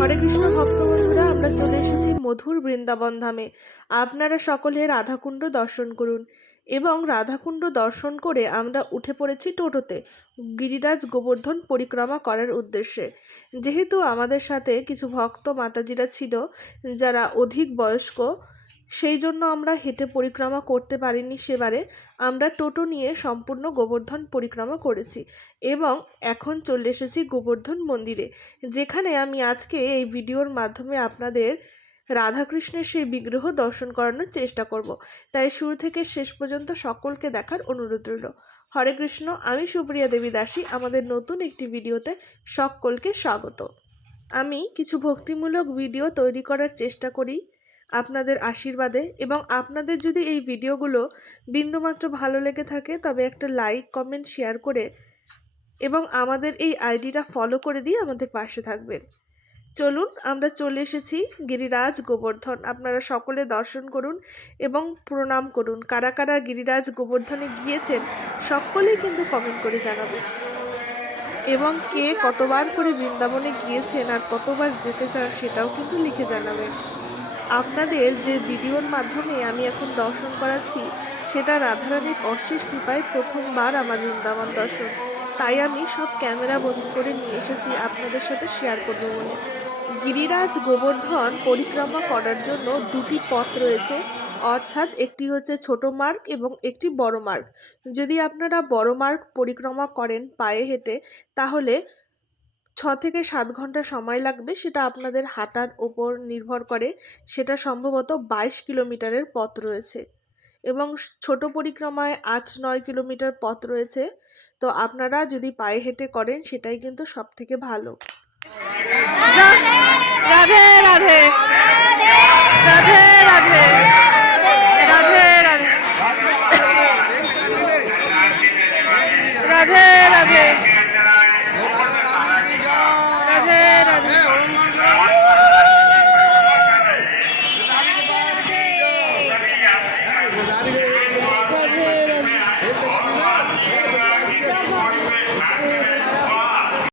হরে কৃষ্ণ ভক্ত বন্ধুরা, আমরা চলে এসেছি মধুর বৃন্দাবন ধামে। আপনারা সকলে রাধাকুণ্ড দর্শন করুন। এবং রাধাকুণ্ড দর্শন করে আমরা উঠে পড়েছি টোটোতে গিরিরাজ গোবর্ধন পরিক্রমা করার উদ্দেশ্যে। যেহেতু আমাদের সাথে কিছু ভক্ত মাতাজিরা ছিল যারা অধিক বয়স্ক, সেই জন্য আমরা হেঁটে পরিক্রমা করতে পারিনি। সেবারে আমরা টোটো নিয়ে সম্পূর্ণ গোবর্ধন পরিক্রমা করেছি এবং এখন চলে এসেছি গোবর্ধন মন্দিরে, যেখানে আমি আজকে এই ভিডিওর মাধ্যমে আপনাদের রাধাকৃষ্ণের সেই বিগ্রহ দর্শন করানোর চেষ্টা করব। তাই শুরু থেকে শেষ পর্যন্ত সকলকে দেখার অনুরোধ রইল। হরে কৃষ্ণ, আমি সুপ্রিয়া দেবী দাসী। আমাদের নতুন একটি ভিডিওতে সকলকে স্বাগত। আমি কিছু ভক্তিমূলক ভিডিও তৈরি করার চেষ্টা করি আপনাদের আশীর্বাদে, এবং আপনাদের যদি এই ভিডিওগুলো বিন্দুমাত্র ভালো লেগে থাকে তবে একটা লাইক, কমেন্ট, শেয়ার করে এবং আমাদের এই আইডিটা ফলো করে দিয়ে আমাদের পাশে থাকবেন। চলুন, আমরা চলে এসেছি গিরিরাজ গোবর্ধন। আপনারা সকলে দর্শন করুন এবং প্রণাম করুন। কারা কারা গিরিরাজ গোবর্ধনে গিয়েছেন সকলেই কিন্তু কমেন্ট করে জানাবেন, এবং কে কতবার করে বৃন্দাবনে গিয়েছেন আর কতবার যেতে চান সেটাও কিন্তু লিখে জানাবেন। আপনাদের যে ভিডিওর মাধ্যমে আমি এখন দর্শন করাচ্ছি সেটা রাধারানীর অশেষ কৃপায় প্রথমবার আমার বৃন্দাবন দর্শন। তাই আমি সব ক্যামেরা বন্দি করে নিয়ে এসেছি আপনাদের সাথে শেয়ার করব বলে। গিরিরাজ গোবর্ধন পরিক্রমা করার জন্য দুটি পথ রয়েছে, অর্থাৎ একটি হচ্ছে ছোট মার্গ এবং একটি বড় মার্গ। যদি আপনারা বড় মার্গ পরিক্রমা করেন পায়ে হেঁটে, তাহলে 6 থেকে 7 ঘন্টা সময় লাগবে। সেটা আপনাদের হাঁটার ওপর নির্ভর করে। সেটা সম্ভবত 22 কিলোমিটারের পথ রয়েছে, এবং ছোট পরিক্রমায় 8-9 কিলোমিটার পথ রয়েছে। তো আপনারা যদি পায়ে হেঁটে করেন সেটাই কিন্তু সব থেকে ভালো।